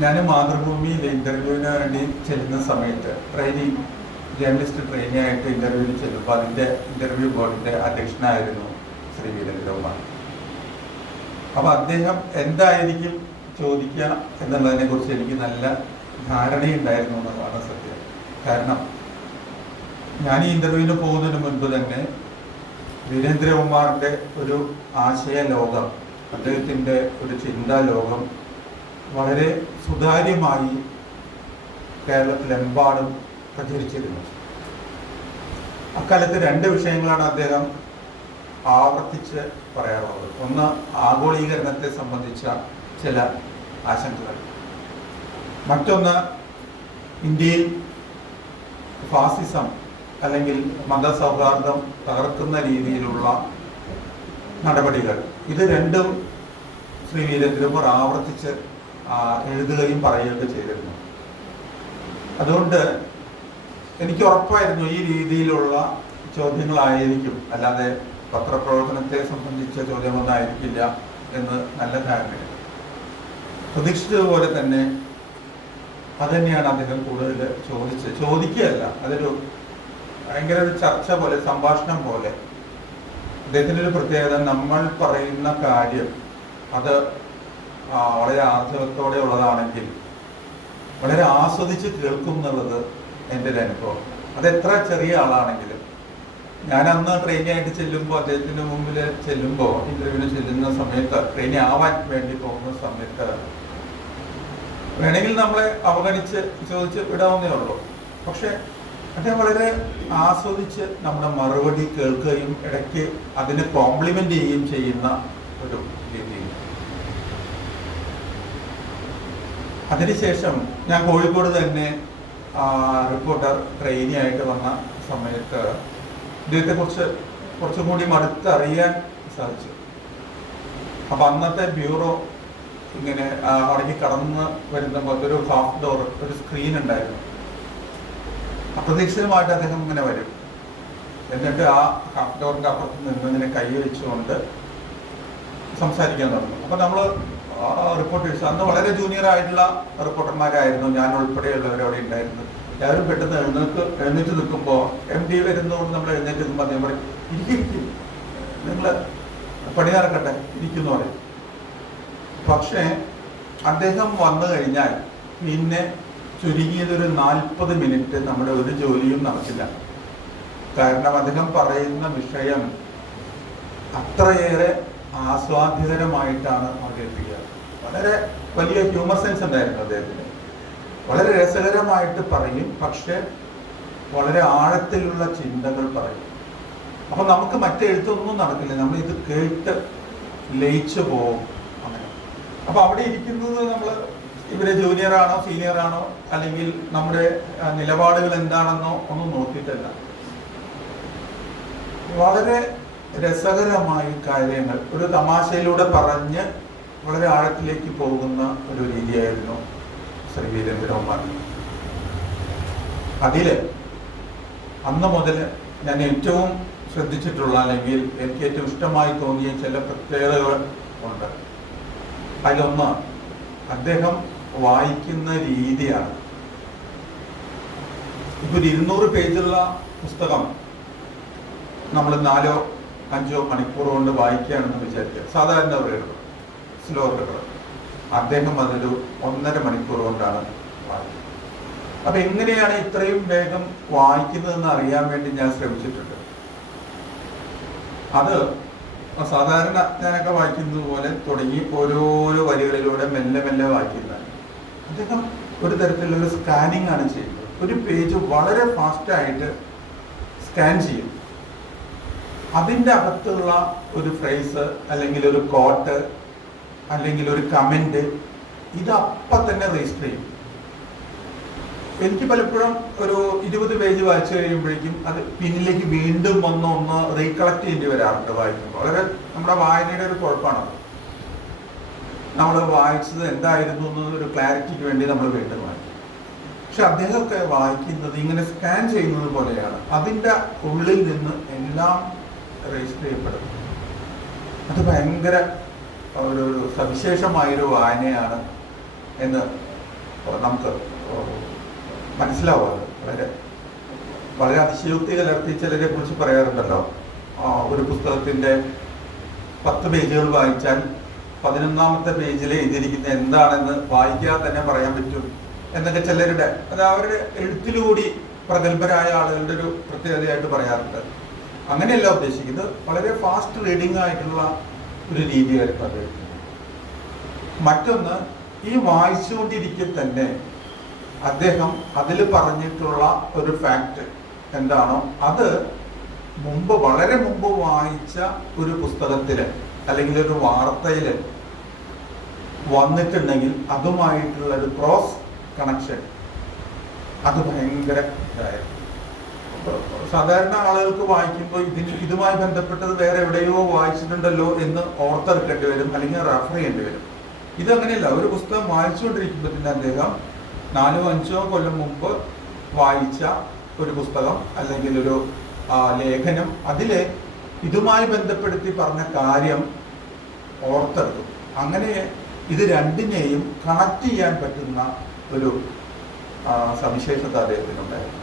ഞാൻ മാതൃഭൂമിയിൽ ഇന്റർവ്യൂവിന് വേണ്ടി ചെല്ലുന്ന സമയത്ത് ട്രെയിനിങ് ജേർണലിസ്റ്റ് ട്രെയിനി ആയിട്ട് ഇന്റർവ്യൂവിന് ചെല്ലുമ്പോൾ അതിന്റെ ഇന്റർവ്യൂ ബോർഡിന്റെ അധ്യക്ഷനായിരുന്നു ശ്രീ വീരേന്ദ്രകുമാർ അപ്പൊ അദ്ദേഹം എന്തായിരിക്കും ചോദിക്കുക എന്നുള്ളതിനെ കുറിച്ച് എനിക്ക് നല്ല ധാരണയുണ്ടായിരുന്നു എന്നുള്ളതാണ് സത്യം. കാരണം ഞാൻ ഈ ഇന്റർവ്യൂവിന് പോകുന്നതിന് മുൻപ് തന്നെ വീരേന്ദ്രകുമാറിന്റെ ഒരു ആശയ ലോകം അദ്ദേഹത്തിന്റെ ഒരു ചിന്താ ലോകം വളരെ സുതാര്യമായി കേരളത്തിലെമ്പാടും പ്രചരിച്ചിരുന്നു. അക്കാലത്ത് രണ്ട് വിഷയങ്ങളാണ് അദ്ദേഹം ആവർത്തിച്ച് പറയാറുള്ളത്. ഒന്ന് ആഗോളീകരണത്തെ സംബന്ധിച്ച ചില ആശങ്കകൾ. മറ്റൊന്ന് ഇന്ത്യയിൽ ഫാസിസം അല്ലെങ്കിൽ മതസൗഹാർദ്ദം തകർക്കുന്ന രീതിയിലുള്ള നടപടികൾ. ഇത് രണ്ടും ശ്രീ വീരേന്ദ്രകുമാർ ആവർത്തിച്ച് എഴുതുകയും പറയുകയൊക്കെ ചെയ്തിരുന്നു. അതുകൊണ്ട് എനിക്ക് ഉറപ്പായിരുന്നു ഈ രീതിയിലുള്ള ചോദ്യങ്ങളായിരിക്കും. അല്ലാതെ പത്രപ്രവർത്തനത്തെ സംബന്ധിച്ച ചോദ്യമൊന്നായിരിക്കില്ല എന്ന് നല്ല ധാരണയുണ്ട് പ്രതീക്ഷിച്ചതുപോലെ തന്നെ അതുതന്നെയാണ് അദ്ദേഹം കൂടുതൽ ചോദിച്ചത് ചോദിക്കുകയല്ല. അതൊരു ഭയങ്കര ഒരു ചർച്ച പോലെ സംഭാഷണം പോലെ. അദ്ദേഹത്തിന്റെ ഒരു പ്രത്യേകത നമ്മൾ പറയുന്ന കാര്യം അത് വളരെ ആർജവത്തോടെ ഉള്ളതാണെങ്കിൽ വളരെ ആസ്വദിച്ച് കേൾക്കും എന്നുള്ളത് എന്റെ ഒരു അനുഭവം. അത് എത്ര ചെറിയ ആളാണെങ്കിലും ഞാൻ അന്ന് ട്രെയിനായിട്ട് ചെല്ലുമ്പോൾ അദ്ദേഹത്തിന്റെ മുമ്പിൽ ചെല്ലുമ്പോൾ ഇന്റർവ്യൂവിന് ചെല്ലുന്ന സമയത്ത് ട്രെയിനി ആവാൻ വേണ്ടി പോകുന്ന സമയത്ത് വേണമെങ്കിൽ നമ്മളെ അവഗണിച്ച് ചോദിച്ച് വിടാവുന്നേ ഉള്ളൂ. പക്ഷെ അദ്ദേഹം വളരെ ആസ്വദിച്ച് നമ്മുടെ മറുപടി കേൾക്കുകയും ഇടയ്ക്ക് അതിനെ കോംപ്ലിമെന്റ് ചെയ്യുകയും ചെയ്യുന്ന ഒരു രീതിയിൽ അതിനുശേഷം ഞാൻ കോഴിക്കോട് തന്നെ റിപ്പോർട്ടർ ട്രെയിനി ആയിട്ട് വന്ന സമയത്ത് ഇദ്ദേഹത്തെ കുറച്ച് കൂടി അടുത്തറിയാൻ സാധിച്ചു. അപ്പൊ അന്നത്തെ ബ്യൂറോ ഇങ്ങനെ അടങ്ങി കടന്ന് വരുന്ന ഒരു ഹാഫ് ഡോർ ഒരു സ്ക്രീൻ ഉണ്ടായിരുന്നു. അപ്രതീക്ഷിതമായിട്ട് അദ്ദേഹം ഇങ്ങനെ വരും. എന്നിട്ട് ആ ഹാഫ് ഡോറിന്റെ അപ്പുറത്ത് നിന്ന് ഇങ്ങനെ കൈ വെച്ചുകൊണ്ട് സംസാരിക്കാൻ തുടങ്ങും. അപ്പൊ നമ്മൾ റിപ്പോർട്ടേഴ്സ് അന്ന് വളരെ ജൂനിയർ ആയിട്ടുള്ള റിപ്പോർട്ടർമാരായിരുന്നു ഞാൻ ഉൾപ്പെടെയുള്ളവർ അവിടെ ഉണ്ടായിരുന്നു. എല്ലാവരും പെട്ടെന്ന് എഴുന്നേക്ക് എഴുന്നേറ്റ് നിൽക്കുമ്പോൾ എം ഡി വരുന്നതുകൊണ്ട് നമ്മൾ എഴുന്നേറ്റ് നിൽക്കുമ്പോൾ പറയും ഇരിക്കും നിങ്ങൾ പണി നടക്കട്ടെ ഇരിക്കുന്നു പറയും പക്ഷേ അദ്ദേഹം വന്നു കഴിഞ്ഞാൽ പിന്നെ ചുരുങ്ങിയതൊരു നാൽപ്പത് മിനിറ്റ് നമ്മുടെ ഒരു ജോലിയും നടക്കില്ല. കാരണം അദ്ദേഹം പറയുന്ന വിഷയം അത്രയേറെ ആസ്വാദ്യകരമായിട്ടാണ് അവതരിപ്പിക്കുക വളരെ വലിയ ഹ്യൂമർ സെൻസ് ഉണ്ടായിരുന്നു അദ്ദേഹത്തിന്. വളരെ രസകരമായിട്ട് പറയും പക്ഷെ വളരെ ആഴത്തിലുള്ള ചിന്തകൾ പറയും. അപ്പൊ നമുക്ക് മറ്റെഴുത്തൊന്നും നടക്കില്ല. നമ്മൾ ഇത് കേട്ട് ലയിച്ചു പോകും അങ്ങനെ. അപ്പൊ അവിടെ ഇരിക്കുന്നത് നമ്മൾ ഇവരെ ജൂനിയർ ആണോ സീനിയർ ആണോ അല്ലെങ്കിൽ നമ്മുടെ നിലപാടുകൾ എന്താണെന്നോ ഒന്നും നോക്കിയിട്ടല്ല. വളരെ രസകരമായി കാര്യങ്ങൾ. ഒരു തമാശയിലൂടെ പറഞ്ഞ് വളരെ ആഴത്തിലേക്ക് പോകുന്ന ഒരു രീതിയായിരുന്നു ശ്രീ വീരേന്ദ്രകുമാർ അതിൽ അന്ന് മുതൽ ഞാൻ ഏറ്റവും ശ്രദ്ധിച്ചിട്ടുള്ള അല്ലെങ്കിൽ എനിക്ക് ഏറ്റവും ഇഷ്ടമായി തോന്നിയ ചില പ്രത്യേകതകൾ ഉണ്ട്. അതിലൊന്ന് അദ്ദേഹം വായിക്കുന്ന രീതിയാണ്. ഇപ്പൊ ഒരു ഇരുന്നൂറ് പേജുള്ള പുസ്തകം നമ്മൾ നാലോ അഞ്ചോ മണിക്കൂർ കൊണ്ട് വായിക്കുകയാണെന്ന് വിചാരിക്കുക. സാധാരണ റീഡർ റീഡർ അദ്ദേഹം അതൊരു ഒന്നര മണിക്കൂർ കൊണ്ടാണ് വായിക്കുന്നത് അപ്പൊ എങ്ങനെയാണ് ഇത്രയും വേഗം വായിക്കുന്നതെന്ന് അറിയാൻ വേണ്ടി ഞാൻ ശ്രമിച്ചിട്ടുണ്ട്. അത് സാധാരണ ഞാനൊക്കെ വായിക്കുന്നത് പോലെ തുടങ്ങി ഓരോരോ വരികളിലൂടെ മെല്ലെ മെല്ലെ വായിക്കുന്നതാണ്. അദ്ദേഹം ഒരു തരത്തിലുള്ള ഒരു സ്കാനിങ് ആണ് ചെയ്യുന്നത്. ഒരു പേജ് വളരെ ഫാസ്റ്റായിട്ട് സ്കാൻ ചെയ്യും. അതിന്റെ അകത്തുള്ള ഒരു ഫ്രേസ് അല്ലെങ്കിൽ ഒരു കോട്ട് അല്ലെങ്കിൽ ഒരു കമന്റ് ഇത് അപ്പം തന്നെ രജിസ്റ്റർ ചെയ്യും. എനിക്ക് പലപ്പോഴും ഒരു ഇരുപത് പേജ് വായിച്ചു കഴിയുമ്പോഴേക്കും അത് പിന്നിലേക്ക് വീണ്ടും വന്ന് ഒന്ന് റീകളക്ട് ചെയ്യേണ്ടി വരാറുണ്ട് വായിക്കുമ്പോൾ. വളരെ നമ്മുടെ വായനയുടെ ഒരു കുഴപ്പമാണ് നമ്മൾ വായിച്ചത് എന്തായിരുന്നു എന്നൊരു ക്ലാരിറ്റിക്ക് വേണ്ടി നമ്മൾ വീണ്ടും വായിക്കും. പക്ഷെ അദ്ദേഹമൊക്കെ വായിക്കുന്നത് ഇങ്ങനെ സ്കാൻ ചെയ്യുന്നത് പോലെയാണ്. അതിന്റെ ഉള്ളിൽ നിന്ന് എല്ലാം രജിസ്റ്റർ ചെയ്യപ്പെടും. അത് ഭയങ്കര ഒരു സവിശേഷമായൊരു വായനയാണ് എന്ന് നമുക്ക് മനസ്സിലാവാറ് വളരെ വളരെ അതിശയോക്തി കലർത്തി ചിലരെ കുറിച്ച് പറയാറുണ്ടല്ലോ. ഒരു പുസ്തകത്തിന്റെ പത്ത് പേജുകൾ വായിച്ചാൽ പതിനൊന്നാമത്തെ പേജിൽ എഴുതിയിരിക്കുന്ന എന്താണെന്ന് വായിക്കാതെ തന്നെ പറയാൻ പറ്റും എന്നൊക്കെ ചിലരുടെ അത് അവരുടെ എഴുത്തിലൂടി പ്രഗത്ഭരായ ആളുകളുടെ ഒരു പ്രത്യേകതയായിട്ട് പറയാറുണ്ട്. അങ്ങനെയല്ല ഉദ്ദേശിക്കുന്നത്. വളരെ ഫാസ്റ്റ് റീഡിംഗ് ആയിട്ടുള്ള ഒരു രീതിയായിരുന്നു അത് മറ്റൊന്ന് ഈ വായിച്ചുകൊണ്ടിരിക്കെ തന്നെ അദ്ദേഹം അതിൽ പറഞ്ഞിട്ടുള്ള ഒരു ഫാക്ട് എന്താണോ അത് മുമ്പ് വളരെ മുമ്പ് വായിച്ച ഒരു പുസ്തകത്തിൽ അല്ലെങ്കിൽ ഒരു വാർത്തയിൽ വന്നിട്ടുണ്ടെങ്കിൽ അതുമായിട്ടുള്ള ഒരു ക്രോസ് കണക്ഷൻ അത് ഭയങ്കര ഇതായിരുന്നു. സാധാരണ ആളുകൾക്ക് വായിക്കുമ്പോൾ ഇതിന് ഇതുമായി ബന്ധപ്പെട്ടത് വേറെ എവിടെയോ വായിച്ചിട്ടുണ്ടല്ലോ എന്ന് ഓർത്തെടുക്കേണ്ടി വരും അല്ലെങ്കിൽ റെഫർ ചെയ്യേണ്ടി വരും. ഇതങ്ങനെയല്ല ഒരു പുസ്തകം വായിച്ചുകൊണ്ടിരിക്കുമ്പോൾ തന്നെ അദ്ദേഹം നാലോ അഞ്ചോ കൊല്ലം മുമ്പ് വായിച്ച ഒരു പുസ്തകം അല്ലെങ്കിൽ ഒരു ലേഖനം അതിലെ ഇതുമായി ബന്ധപ്പെടുത്തി പറഞ്ഞ കാര്യം ഓർത്തെടുക്കും അങ്ങനെ ഇത് രണ്ടിനെയും കണക്ട് ചെയ്യാൻ പറ്റുന്ന ഒരു സവിശേഷത അദ്ദേഹത്തിനുണ്ടായിരുന്നു.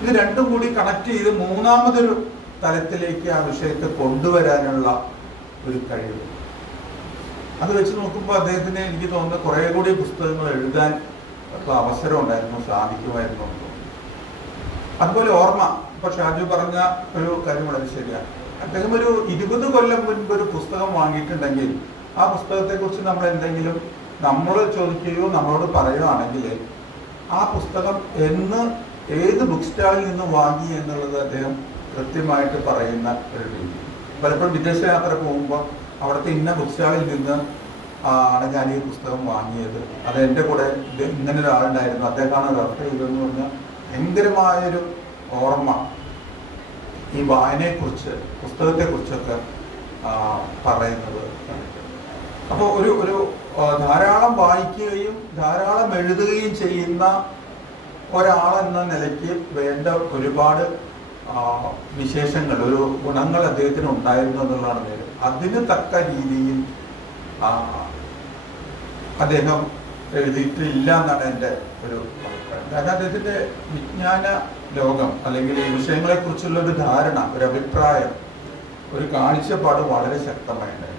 ഇത് രണ്ടും കൂടി കണക്ട് ചെയ്ത് മൂന്നാമതൊരു തലത്തിലേക്ക് ആ വിഷയത്തെ കൊണ്ടുവരാനുള്ള ഒരു കഴിവ്. അത് വെച്ച് നോക്കുമ്പോൾ അദ്ദേഹത്തിന് എനിക്ക് തോന്നുന്നത് കുറേ കൂടി പുസ്തകങ്ങൾ എഴുതാൻ ഉള്ള അവസരം ഉണ്ടായിരുന്നു സാധിക്കുമായിരുന്നു അതുപോലെ ഓർമ്മ ഇപ്പൊ ഷാജു പറഞ്ഞ ഒരു കാര്യം വളരെ ശരിയാണ്. അദ്ദേഹം ഒരു ഇരുപത് കൊല്ലം മുൻപ് ഒരു പുസ്തകം വാങ്ങിയിട്ടുണ്ടെങ്കിൽ ആ പുസ്തകത്തെ കുറിച്ച് നമ്മൾ എന്തെങ്കിലും നമ്മൾ ചോദിക്കുകയോ നമ്മളോട് പറയുകയാണെങ്കിൽ ആ പുസ്തകം എന്ന് ഏത് ബുക്ക് സ്റ്റാളിൽ നിന്ന് വാങ്ങി എന്നുള്ളത് അദ്ദേഹം കൃത്യമായിട്ട് പറയുന്ന ഒരു രീതി. പലപ്പോഴും വിദേശ യാത്ര പോകുമ്പോൾ അവിടുത്തെ ഇന്ന ബുക്ക് സ്റ്റാളിൽ നിന്ന് ആണ് ഞാൻ ഈ പുസ്തകം വാങ്ങിയത്. അത് എന്റെ കൂടെ ഇങ്ങനെ ഒരാളുണ്ടായിരുന്നു. അദ്ദേഹമാണ് റെഫർ ചെയ്തതെന്ന് പറഞ്ഞാൽ ഭയങ്കരമായൊരു ഓർമ്മ. ഈ വായനയെക്കുറിച്ച് പുസ്തകത്തെക്കുറിച്ചൊക്കെ പറയുന്നത് അപ്പോൾ ഒരു ഒരു ധാരാളം വായിക്കുകയും ധാരാളം എഴുതുകയും ചെയ്യുന്ന ഒരാളെന്ന നിലയ്ക്ക് വേണ്ട ഒരുപാട് വിശേഷങ്ങൾ ഒരു ഗുണങ്ങൾ അദ്ദേഹത്തിന് ഉണ്ടായിരുന്നു എന്നുള്ളതാണ് നേരം അതിന് തക്ക രീതിയിൽ അദ്ദേഹം എഴുതിയിട്ടില്ല എന്നാണ് എന്റെ ഒരു അഭിപ്രായം. കാരണം അദ്ദേഹത്തിന്റെ വിജ്ഞാന ലോകം അല്ലെങ്കിൽ ഈ വിഷയങ്ങളെ കുറിച്ചുള്ള ഒരു ധാരണ ഒരു അഭിപ്രായം ഒരു കാഴ്ചപ്പാട് വളരെ ശക്തമായിട്ടുണ്ടായിരുന്നു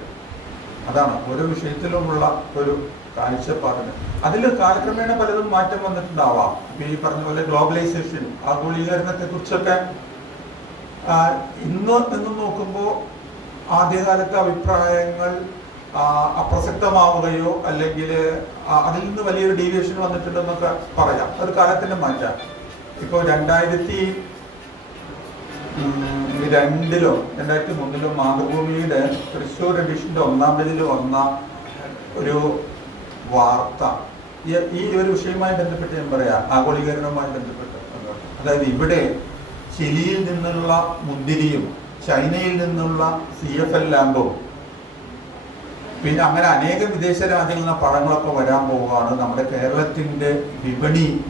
അതാണ് ഓരോ വിഷയത്തിലുമുള്ള ഒരു കാഴ്ചപ്പാടിന്. അതിൽ കാലക്രമേണ പലതും മാറ്റം വന്നിട്ടുണ്ടാവാം. ഈ പറഞ്ഞ പോലെ ഗ്ലോബലൈസേഷൻ ആഗോളീകരണത്തെ കുറിച്ചൊക്കെ ഇന്ന് നിന്ന് നോക്കുമ്പോൾ ആദ്യകാലത്തെ അഭിപ്രായങ്ങൾ അപ്രസക്തമാവുകയോ അല്ലെങ്കിൽ അതിൽ നിന്ന് വലിയൊരു ഡീവിയേഷൻ വന്നിട്ടുണ്ടെന്നൊക്കെ പറയാം. അത് കാലത്തിന്റെ മാറ്റാം. ഇപ്പോൾ രണ്ടായിരത്തി രണ്ടിലോ രണ്ടായിരത്തി മൂന്നിലോ മാതൃഭൂമിയുടെ തൃശ്ശൂർ എഡിഷന്റെ ഒന്നാം പേജിൽ വന്ന ഒരു വാർത്ത. ഈ- ഒരു വിഷയവുമായി ബന്ധപ്പെട്ട് ഞാൻ പറയാം ആഗോളീകരണവുമായി ബന്ധപ്പെട്ട് അതായത് ഇവിടെ ചിലിയിൽ നിന്നുള്ള മുന്തിരിയും ചൈനയിൽ നിന്നുള്ള സി എഫ് എൽ ലാമ്പും പിന്നെ അങ്ങനെ അനേകം വിദേശ രാജ്യങ്ങളിൽ നിന്ന് പഴങ്ങളൊക്കെ വരാൻ പോവുകയാണ്. നമ്മുടെ കേരളത്തിന്റെ വിപണി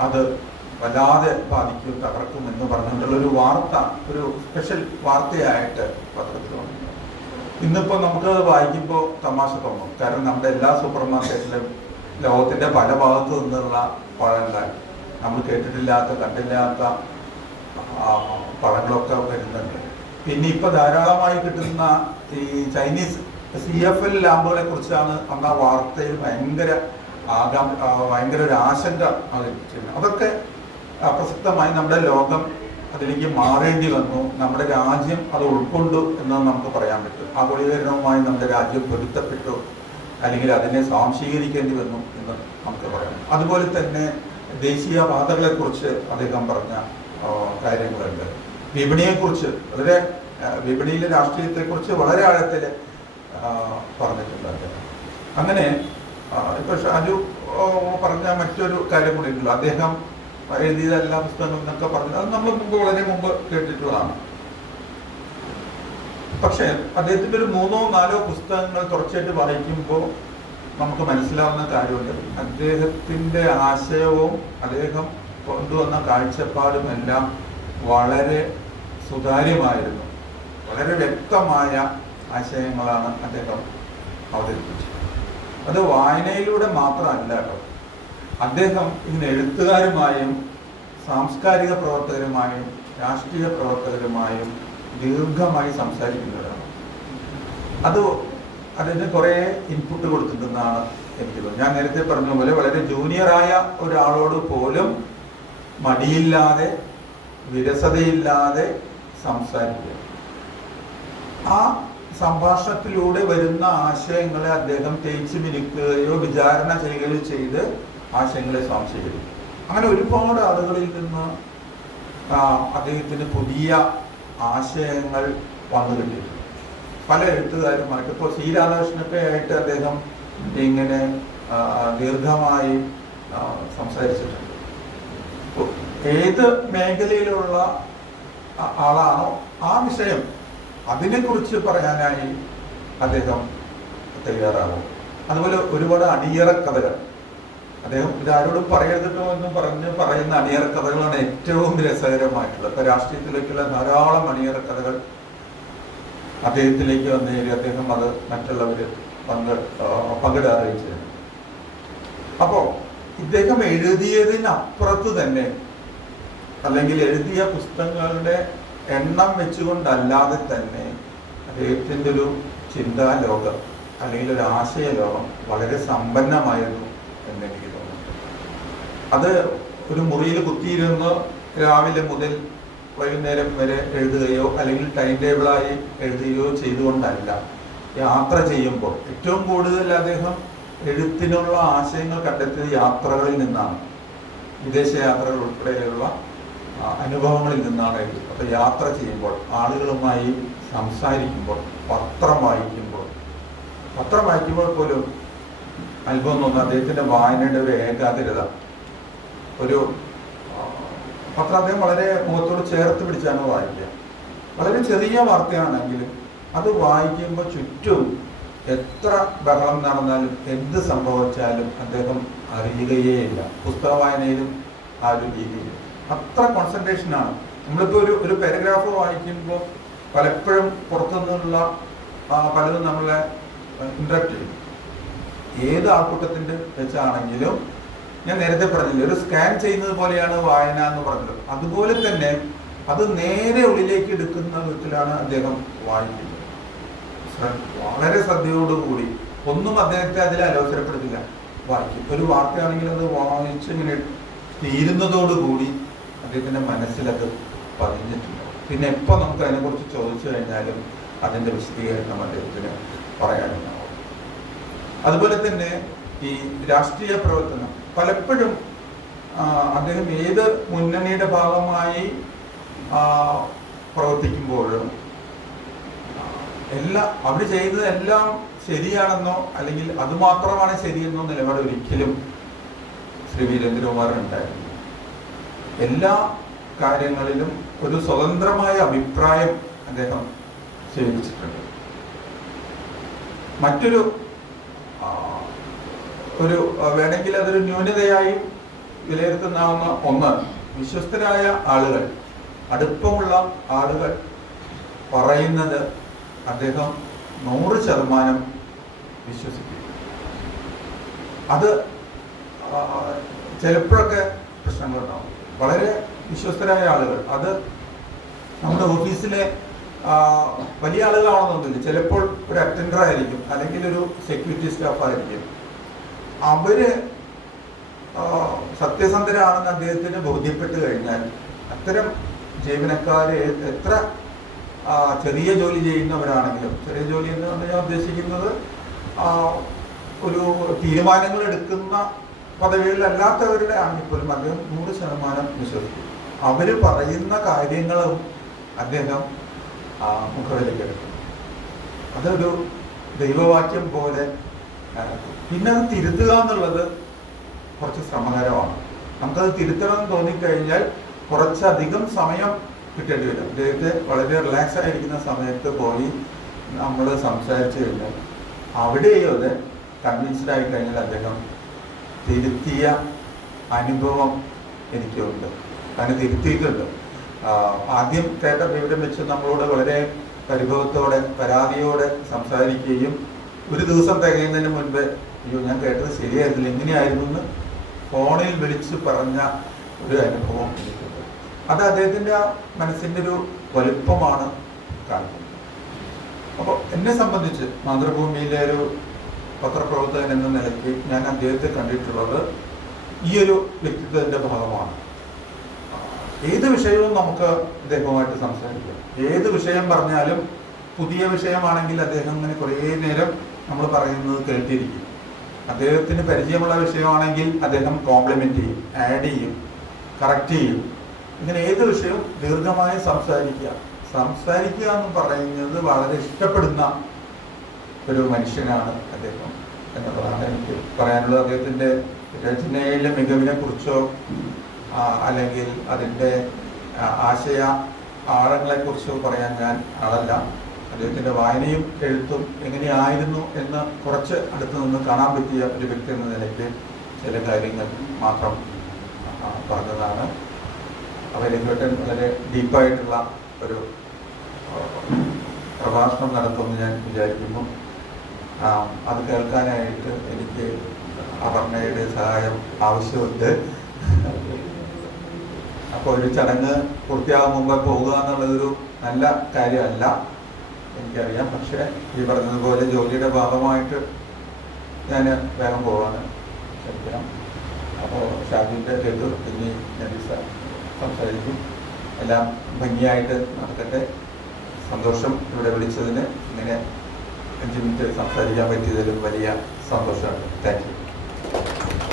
അത് വല്ലാതെ ബാധിക്കും തകർക്കും എന്ന് പറഞ്ഞുകൊണ്ടുള്ള ഒരു വാർത്ത ഒരു സ്പെഷ്യൽ വാർത്തയായിട്ട് പത്രത്തിൽ വന്നു. ഇന്നിപ്പോ നമുക്ക് വായിക്കുമ്പോൾ തമാശ തോന്നും. കാരണം നമ്മുടെ എല്ലാ സൂപ്പർ മാർക്കറ്റിലും ലോകത്തിന്റെ പല ഭാഗത്തു നിന്നുള്ള പഴങ്ങൾ നമ്മൾ കേട്ടിട്ടില്ലാത്ത കണ്ടില്ലാത്ത പഴങ്ങളൊക്കെ വരുന്നുണ്ട്. പിന്നെ ഇപ്പൊ ധാരാളമായി കിട്ടുന്ന ഈ ചൈനീസ് സി എഫ് എൽ ലാമ്പുകളെ കുറിച്ചാണ് അന്ന് ആ വാർത്തയിൽ ഭയങ്കര ഭയങ്കര ഒരു ആശങ്ക അതൊക്കെ പ്രസക്തമായി നമ്മുടെ ലോകം അതിലേക്ക് മാറേണ്ടി വന്നു. നമ്മുടെ രാജ്യം അത് ഉൾക്കൊണ്ടു എന്ന് നമുക്ക് പറയാൻ പറ്റും. ആ ആഗോളീകരണവുമായി നമ്മുടെ രാജ്യം പൊരുത്തപ്പെട്ടു അല്ലെങ്കിൽ അതിനെ സ്വാംശീകരിക്കേണ്ടി വന്നു എന്ന് നമുക്ക് പറയാം അതുപോലെ തന്നെ ദേശീയ പാതകളെ കുറിച്ച് അദ്ദേഹം പറഞ്ഞ കാര്യങ്ങളുണ്ട്. വിപണിയെക്കുറിച്ച് വളരെ വിപണിയിലെ രാഷ്ട്രീയത്തെക്കുറിച്ച് വളരെ ആഴത്തിൽ പറഞ്ഞിട്ടുണ്ട് അദ്ദേഹം. അങ്ങനെ ഇപ്പൊ ഷാജു പറഞ്ഞ മറ്റൊരു കാര്യം കൂടി ഉണ്ടല്ലോ. അദ്ദേഹം എഴുതിയ എല്ലാ പുസ്തകങ്ങളും എന്നൊക്കെ പറഞ്ഞു അത് നമ്മൾ വളരെ മുമ്പ് കേട്ടിട്ടുള്ളതാണ്. പക്ഷേ അദ്ദേഹത്തിന്റെ ഒരു മൂന്നോ നാലോ പുസ്തകങ്ങൾ തുടർച്ചയായിട്ട് വായിക്കുമ്പോൾ നമുക്ക് മനസ്സിലാവുന്ന കാര്യമുണ്ട്. അദ്ദേഹത്തിന്റെ ആശയവും അദ്ദേഹം കൊണ്ടുവന്ന കാഴ്ചപ്പാടും എല്ലാം വളരെ സുതാര്യമായിരുന്നു. വളരെ വ്യക്തമായ ആശയങ്ങളാണ് അദ്ദേഹം അവതരിപ്പിച്ചത്. അത് വായനയിലൂടെ മാത്രമല്ല കേട്ടോ. അദ്ദേഹം ഇങ്ങനെ എഴുത്തുകാരുമായും സാംസ്കാരിക പ്രവർത്തകരുമായും രാഷ്ട്രീയ പ്രവർത്തകരുമായും ദീർഘമായി സംസാരിക്കുന്നവരാണ്. അത് അതിന് കുറേ ഇൻപുട്ട് കൊടുത്തിട്ടുണ്ടെന്നാണ് എനിക്ക് ഞാൻ നേരത്തെ പറഞ്ഞ പോലെ വളരെ ജൂനിയറായ ഒരാളോട് പോലും മടിയില്ലാതെ വിരസതയില്ലാതെ സംസാരിക്കുക. ആ സംഭാഷണത്തിലൂടെ വരുന്ന ആശയങ്ങളെ അദ്ദേഹം തേച്ച് മിനുക്കുകയോ വിചാരണ ചെയ്യുകയോ ചെയ്ത് ആശയങ്ങളെ സ്വാംശീകരിക്കും. അങ്ങനെ ഒരുപാട് ആളുകളിൽ നിന്ന് അദ്ദേഹത്തിന് പുതിയ ആശയങ്ങൾ വന്നു കിട്ടിയിട്ടുണ്ട്. പല എഴുത്തുകാരുമായിട്ട് ഇപ്പോൾ സി ആയിട്ട് അദ്ദേഹം ഇങ്ങനെ ദീർഘമായി സംസാരിച്ചിട്ടുണ്ട്. ഏത് മേഖലയിലുള്ള ആളാണോ ആ വിഷയം അതിനെക്കുറിച്ച് പറയാനായി അദ്ദേഹം തയ്യാറാകും. അതുപോലെ ഒരുപാട് അടിയറ കഥകൾ. അദ്ദേഹം ഇതാരോടും പറയരുതട്ടോ എന്ന് പറഞ്ഞ് പറയുന്ന അണിയറ കഥകളാണ് ഏറ്റവും രസകരമായിട്ടുള്ളത്. ഇപ്പൊ രാഷ്ട്രീയത്തിലേക്കുള്ള ധാരാളം അണിയറ കഥകൾ അദ്ദേഹത്തിലേക്ക് വന്നേരി അദ്ദേഹം അത് മറ്റുള്ളവർ പങ്ക് പങ്കിടാറിയിച്ചിരുന്നു അപ്പോ ഇദ്ദേഹം എഴുതിയതിനപ്പുറത്ത് തന്നെ അല്ലെങ്കിൽ എഴുതിയ പുസ്തകങ്ങളുടെ എണ്ണം വെച്ചുകൊണ്ടല്ലാതെ തന്നെ അദ്ദേഹത്തിന്റെ ഒരു ചിന്താലോകം അല്ലെങ്കിൽ ഒരു ആശയലോകം വളരെ സമ്പന്നമായിരുന്നു എന്ന് എനിക്ക് തോന്നുന്നു അത് ഒരു മുറിയിൽ കുത്തിയിരുന്ന് രാവിലെ മുതൽ വൈകുന്നേരം വരെ എഴുതുകയോ അല്ലെങ്കിൽ ടൈം ടേബിളായി എഴുതുകയോ ചെയ്തുകൊണ്ടല്ല. യാത്ര ചെയ്യുമ്പോൾ ഏറ്റവും കൂടുതൽ അദ്ദേഹം എഴുത്തിനുള്ള ആശയങ്ങൾ കണ്ടെത്തിയത് യാത്രകളിൽ നിന്നാണ്. വിദേശ യാത്രകൾ ഉൾപ്പെടെയുള്ള അനുഭവങ്ങളിൽ നിന്നാണ് എഴുതുന്നത്. അപ്പോൾ യാത്ര ചെയ്യുമ്പോൾ ആളുകളുമായി സംസാരിക്കുമ്പോൾ പത്രം വായിക്കുമ്പോൾ പത്രം വായിക്കുമ്പോൾ പോലും അത്ഭുതം തോന്നുന്നു അദ്ദേഹത്തിന്റെ വായനയുടെ ഒരു ഏകാഗ്രത ഒരു പത്രം അദ്ദേഹം വളരെ മുഖത്തോട് ചേർത്ത് പിടിച്ചാണ് വായിക്കുക. വളരെ ചെറിയ വാർത്തയാണെങ്കിലും അത് വായിക്കുമ്പോൾ ചുറ്റും എത്ര ബഹളം നടന്നാലും എന്ത് സംഭവിച്ചാലും അദ്ദേഹം അറിയുകയേ ഇല്ല. പുസ്തക വായനയിലും ആ ഒരു രീതിയിൽ. അത്ര കോൺസെൻട്രേഷൻ ആണ്. നമ്മളിപ്പോൾ ഒരു ഒരു പാരഗ്രാഫ് വായിക്കുമ്പോൾ പലപ്പോഴും പുറത്തുനിന്നുള്ള പലതും നമ്മളെ ഇൻട്രപ്റ്റ് ചെയ്യും. ഏത് ആൾക്കൂട്ടത്തിന്റെ വെച്ചാണെങ്കിലും ഞാൻ നേരത്തെ പറഞ്ഞില്ലേ ഒരു സ്കാൻ ചെയ്യുന്നത് പോലെയാണ് വായന എന്ന് പറഞ്ഞത്. അതുപോലെ തന്നെ അത് നേരെ ഉള്ളിലേക്ക് എടുക്കുന്ന വിധത്തിലാണ് അദ്ദേഹം വായിക്കുന്നത്. വളരെ ശ്രദ്ധയോടുകൂടി ഒന്നും അദ്ദേഹത്തെ അതിൽ അലോസരപ്പെടുത്തില്ല. വായിക്കും. ഒരു വാർത്തയാണെങ്കിൽ അത് വായിച്ച് ഇങ്ങനെ തീരുന്നതോടുകൂടി അദ്ദേഹത്തിന്റെ മനസ്സിലത് പതിഞ്ഞിട്ടുണ്ട്. പിന്നെ എപ്പോൾ നമുക്ക് അതിനെക്കുറിച്ച് ചോദിച്ചു കഴിഞ്ഞാലും അതിന്റെ വിശദീകരണം അദ്ദേഹത്തിന് പറയാനുണ്ടാവും. അതുപോലെ തന്നെ ഈ രാഷ്ട്രീയ പ്രവർത്തനം. പലപ്പോഴും അദ്ദേഹം ഏത് മുന്നണിയുടെ ഭാഗമായി പ്രവർത്തിക്കുമ്പോഴും എല്ലാ അവർ ചെയ്തത് എല്ലാം ശരിയാണെന്നോ അല്ലെങ്കിൽ അത് മാത്രമാണ് ശരിയെന്നോ നിലപാട് ഒരിക്കലും ശ്രീ വീരേന്ദ്രകുമാറിനുണ്ടായിരുന്നു എല്ലാ കാര്യങ്ങളിലും ഒരു സ്വതന്ത്രമായ അഭിപ്രായം അദ്ദേഹം സ്വീകരിച്ചിട്ടുണ്ട്. മറ്റൊരു ഒരു വേണമെങ്കിൽ അതൊരു ന്യൂനതയായി വിലയിരുത്തുന്നാവുന്ന ഒന്ന്. വിശ്വസ്തരായ ആളുകൾ അടുപ്പമുള്ള ആളുകൾ പറയുന്നത് അദ്ദേഹം നൂറ് ശതമാനം വിശ്വസിക്കും അത് ചിലപ്പോഴൊക്കെ പ്രശ്നങ്ങളുണ്ടാവും. വളരെ വിശ്വസ്തരായ ആളുകൾ അത് നമ്മുടെ ഓഫീസിലെ വലിയ ആളുകളാണെന്നൊന്നുമില്ല ചിലപ്പോൾ ഒരു അറ്റൻഡർ ആയിരിക്കും അല്ലെങ്കിൽ ഒരു സെക്യൂരിറ്റി സ്റ്റാഫ് ആയിരിക്കും അവർ സത്യസന്ധരാണെന്ന് അദ്ദേഹത്തിന് ബോധ്യപ്പെട്ട് കഴിഞ്ഞാൽ അത്തരം ജീവനക്കാര് എത്ര ചെറിയ ജോലി ചെയ്യുന്നവരാണെങ്കിലും ചെറിയ ജോലി എന്ന് പറഞ്ഞാൽ ഞാൻ ഉദ്ദേശിക്കുന്നത് ഒരു തീരുമാനങ്ങൾ എടുക്കുന്ന പദവികളിലല്ലാത്തവരുടെ ആണെങ്കിൽ പോലും അദ്ദേഹം നൂറ് ശതമാനം വിശ്വസിക്കും. അവർ പറയുന്ന കാര്യങ്ങളും അദ്ദേഹം മുഖവിലേക്ക് എടുക്കും. അതൊരു ദൈവവാക്യം പോലെ ആ, പിന്നെ അത് തിരുത്തുക എന്നുള്ളത് കുറച്ച് ശ്രമകരമാണ്. നമുക്കത് തിരുത്തണം എന്ന് തോന്നിക്കഴിഞ്ഞാൽ കുറച്ചധികം സമയം കിട്ടേണ്ടി വരും. അദ്ദേഹത്തെ വളരെ റിലാക്സ് ആയിരിക്കുന്ന സമയത്ത് പോയി നമ്മൾ സംസാരിച്ചു കഴിഞ്ഞാൽ അവിടെയോ അത് കൺവിൻസ്ഡ് ആയി കഴിഞ്ഞാൽ അദ്ദേഹം തിരുത്തിയ അനുഭവം എനിക്കുണ്ട്. തന്നെ തിരുത്തിയിട്ടുണ്ട്. ആദ്യം കേട്ട വിവരം വെച്ച് നമ്മളോട് വളരെ പരിഭവത്തോടെ പരാതിയോടെ സംസാരിക്കുകയും ഒരു ദിവസം തികയുന്നതിന് മുൻപ് അയ്യോ ഞാൻ കേട്ടത് ശരിയായിരുന്നില്ല. ഇങ്ങനെയായിരുന്നു എന്ന് ഫോണിൽ വിളിച്ച് പറഞ്ഞ ഒരു അനുഭവം അത് അദ്ദേഹത്തിന്റെ ആ മനസ്സിന്റെ ഒരു വലുപ്പമാണ് കാണിക്കുന്നത്. അപ്പോൾ എന്നെ സംബന്ധിച്ച് മാതൃഭൂമിയിലെ ഒരു പത്രപ്രവർത്തകൻ എന്ന നിലയ്ക്ക് ഞാൻ അദ്ദേഹത്തെ കണ്ടിട്ടുള്ളത് ഈ ഒരു വ്യക്തിത്വത്തിന്റെ ഭാഗമാണ്. ഏത് വിഷയവും നമുക്ക് അദ്ദേഹവുമായിട്ട് സംസാരിക്കാം. ഏത് വിഷയം പറഞ്ഞാലും പുതിയ വിഷയമാണെങ്കിൽ അദ്ദേഹം ഇങ്ങനെ കുറേ നേരം നമ്മൾ പറയുന്നത് കേട്ടിരിക്കും. അദ്ദേഹത്തിന് പരിചയമുള്ള വിഷയമാണെങ്കിൽ അദ്ദേഹം കോംപ്ലിമെന്റ് ചെയ്യും ആഡ് ചെയ്യും കറക്റ്റ് ചെയ്യും. ഇങ്ങനെ ഏത് വിഷയവും ദീർഘമായി സംസാരിക്കുക. സംസാരിക്കുക എന്ന് പറയുന്നത് വളരെ ഇഷ്ടപ്പെടുന്ന ഒരു മനുഷ്യനാണ് അദ്ദേഹം എന്നുള്ളതാണ് എനിക്ക് പറയാനുള്ളത്. അദ്ദേഹത്തിന്റെ രചനയിലെ മികവിനെ കുറിച്ചോ അല്ലെങ്കിൽ അതിന്റെ ആശയ ആഴങ്ങളെക്കുറിച്ചോ പറയാൻ ഞാൻ ആളല്ല. അദ്ദേഹത്തിന്റെ വായനയും എഴുത്തും എങ്ങനെയായിരുന്നു എന്ന് കുറച്ച് അടുത്ത് നിന്ന് കാണാൻ പറ്റിയ ഒരു വ്യക്തി എന്ന നിലയ്ക്ക് ചില കാര്യങ്ങൾ മാത്രം പറഞ്ഞതാണ്. അവരെങ്കിലും വളരെ ഡീപ്പായിട്ടുള്ള ഒരു പ്രഭാഷണം നടത്തുമെന്ന് ഞാൻ വിചാരിക്കുന്നു. അത് കേൾക്കാനായിട്ട് എനിക്ക് അപർണയുടെ സഹായം ആവശ്യമുണ്ട്. അപ്പോൾ ഒരു ചടങ്ങ് പൂർത്തിയാകും മുമ്പ് പോകുക എന്നുള്ളതൊരു നല്ല കാര്യമല്ല. എനിക്കറിയാം. പക്ഷേ ഈ പറഞ്ഞതുപോലെ ജോലിയുടെ ഭാഗമായിട്ട് ഞാൻ വേഗം പോവാണ് ശ്രമിക്കണം അപ്പോൾ ഷാജിന്റെ ലഡു പിന്നെ നബീസ സംസാരിക്കും. എല്ലാം ഭംഗിയായിട്ട് നടക്കട്ടെ. സന്തോഷം ഇവിടെ വിളിച്ചതിന് ഇങ്ങനെ അഞ്ച് മിനിറ്റ് സംസാരിക്കാൻ പറ്റിയതിലും വലിയ സന്തോഷമാണ്. Thank you.